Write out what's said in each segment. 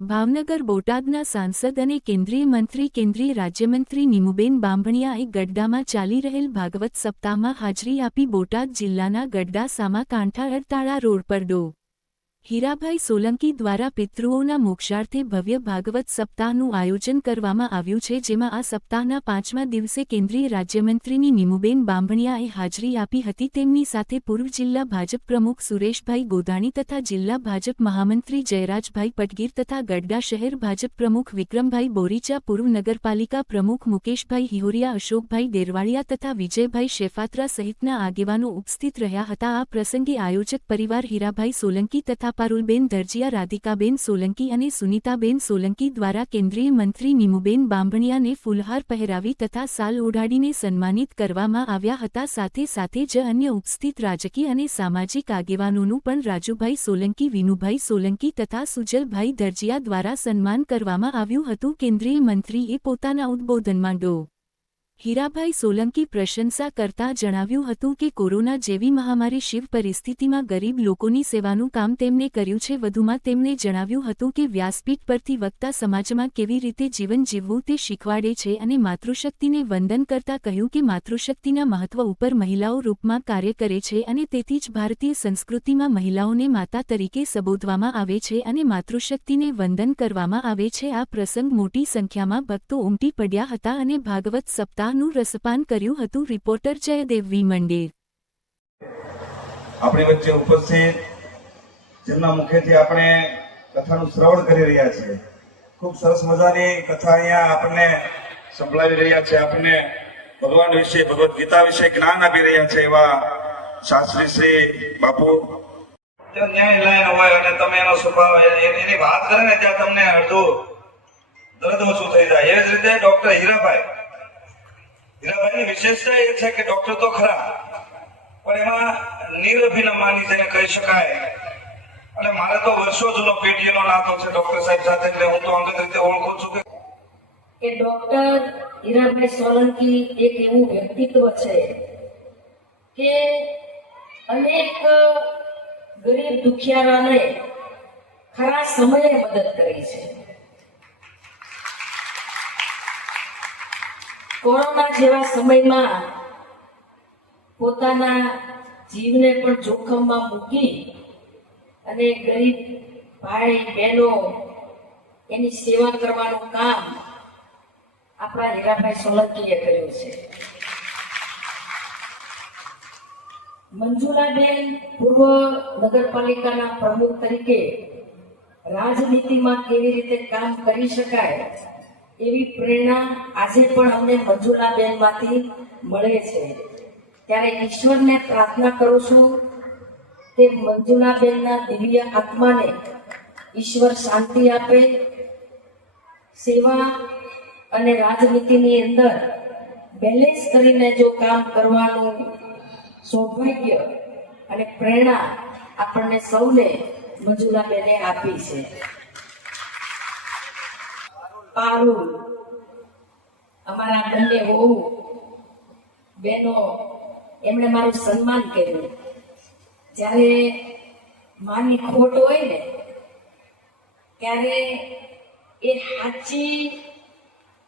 ભાવનગર બોટાદના સાંસદ અને કેન્દ્રીય મંત્રી કેન્દ્રીય રાજ્યમંત્રી નીમુબેન બાંભણિયાએ ગઢડામાં ચાલી રહેલ ભાગવત સપ્તાહમાં હાજરી આપી બોટાદ જિલ્લાના ગઢડા સામાકાંઠા અડતાળા રોડ પર ડો. હીરાભાઈ સોલંકી દ્વારા પિતૃઓના મોક્ષાર્થે ભવ્ય ભાગવત સપ્તાહનું આયોજન કરવામાં આવ્યું છે, જેમાં આ સપ્તાહના પાંચમા દિવસે કેન્દ્રીય રાજ્યમંત્રીની નીમુબેન બાંભણિયાએ હાજરી આપી હતી. તેમની સાથે પૂર્વ જિલ્લા ભાજપ પ્રમુખ સુરેશભાઈ ગોધાણી તથા જિલ્લા ભાજપ મહામંત્રી જયરાજભાઈ પટગીર તથા ગઢડા શહેર ભાજપ પ્રમુખ વિક્રમભાઈ બોરીચા, પૂર્વ નગરપાલિકા પ્રમુખ મુકેશભાઈ હિહોરિયા, અશોકભાઈ દેરવાળિયા તથા વિજયભાઈ શેફાત્રા સહિતના આગેવાનો ઉપસ્થિત રહ્યા હતા. આ પ્રસંગે આયોજક પરિવાર હીરાભાઈ સોલંકી તથા પારુલબેન દરજીયા, રાધિકાબેન સોલંકી અને સુનીતાબેન સોલંકી દ્વારા કેન્દ્રીય મંત્રી નીમુબેન બાંભણિયાને ફૂલહાર પહેરાવી તથા સાલ ઓઢાડીને સન્માનિત કરવામાં આવ્યા હતા. સાથે સાથે જ અન્ય ઉપસ્થિત રાજકીય અને સામાજિક આગેવાનોનું પણ રાજુભાઈ સોલંકી, વિનુભાઈ સોલંકી તથા સુજલભાઈ દરજીયા દ્વારા સન્માન કરવામાં આવ્યું હતું. કેન્દ્રીય મંત્રીએ પોતાના ઉદ્બોધનમાં ડો. હીરાભાઈ સોલંકી પ્રશંસા કરતા જણાવ્યું હતું કે કોરોના જેવી મહામારી શિવ પરિસ્થિતિમાં ગરીબ લોકોની સેવાનું કામ તેમણે કર્યું છે. વધુમાં તેમણે જણાવ્યું હતું કે વ્યાસપીઠ પરથી વક્તા સમાજમાં કેવી રીતે જીવન જીવવું તે શીખવાડે છે અને માતૃશક્તિને વંદન કરતા કહ્યું કે માતૃશક્તિના મહત્વ ઉપર મહિલાઓ રૂપમાં કાર્ય કરે છે અને તેથી જ ભારતીય સંસ્કૃતિમાં મહિલાઓને માતા તરીકે સંબોધવામાં આવે છે અને માતૃશક્તિને વંદન કરવામાં આવે છે. આ પ્રસંગ મોટી સંખ્યામાં ભક્તો ઉમટી પડ્યા હતા અને ભાગવત સપ્તાહનું રસપાન કર્યું હતું રિપોર્ટર જયદેવ વી. મંડેર. આપણી વચ્ચે ઉપસ્થિત જેમના મુખેથી આપણે કથાનું શ્રવણ કરી રહ્યા છીએ ખૂબ સરસ મજાની કથા અહીંયા આપણને સંભળાવી રહ્યા છે. આપણને ભગવાન વિશે ભગવદ્ ગીતા વિશે જ્ઞાન આપી રહ્યા છે એવા શાસ્ત્રી શ્રી બાપુ. ન્યાય લાઈન હોય અને તમે એનો સ્વભાવ એની વાત કરે ને ત્યાં તમને અડધું દર્દ ઓછું થઈ જાય. એ જ રીતે ડોક્ટર હીરાભાઈ હીરાભાઈની વિશેષતા એ છે કે ડોક્ટર તો ખરા, પણ એમાં નિરભિનમાની જેને કહી શકાય. અને મારે તો વર્ષો જૂનો પેઢીનો નાતો છે ડોક્ટર સાહેબ સાથે, એટલે હું તો અંગત રીતે ઓળખું છું કે ડોક્ટર હીરાભાઈ સોલંકી એક એવું વ્યક્તિત્વ છે કે અનેક ગરીબ દુખિયારાને ખરા સમયે મદદ કરી છે. કોરોના જેવા સમયમાં પોતાના જીવને પણ જોખમમાં મૂકી અને ગરીબ ભાઈ બહેનો એની સેવા કરવાનું કામ આપણા હીરાભાઈ સોલંકીએ કર્યું છે. મંજુલાબેન પૂર્વ નગરપાલિકાના પ્રમુખ તરીકે રાજનીતિમાં કેવી રીતે કામ કરી શકાય એવી પ્રેરણા આજે પણ અમને મંજુલાબેનમાંથી મળે છે. ત્યારે ઈશ્વરને પ્રાર્થના કરું છું કે મંજુલાબેનના દિવ્ય આત્માને ઈશ્વર શાંતિ આપે. સેવા અને રાજનીતિની અંદર બેલેન્સ કરીને જો કામ કરવાનું સૌભાગ્ય અને પ્રેરણા આપણને સૌને મંજુલાબેને આપી છે. પારુલ અમારા બંને વહુ બેનો એમણે મારું સન્માન કર્યું. જ્યારે માની ખોટ હોય ને, ત્યારે એ સાચી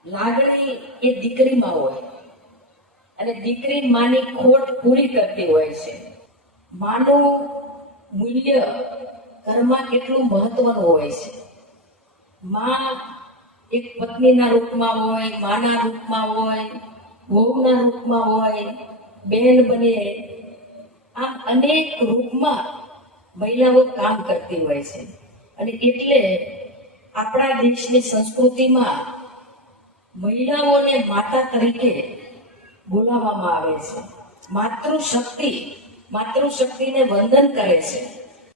લાગણી એ દીકરીમાં હોય. અને દીકરી માની ખોટ પૂરી કરતી હોય છે. માનું મૂલ્ય ઘરમાં કેટલું મહત્વનું હોય છે. માં એક પત્નીના રૂપમાં હોય, માના રૂપમાં હોય, વહુના રૂપમાં હોય, બહેન બને, આમ અનેક રૂપમાં મહિલાઓ કામ કરતી હોય છે. અને એટલે આપણા દેશની સંસ્કૃતિમાં મહિલાઓને માતા તરીકે બોલાવવામાં આવે છે. માતૃશક્તિ, માતૃશક્તિને વંદન કરે છે.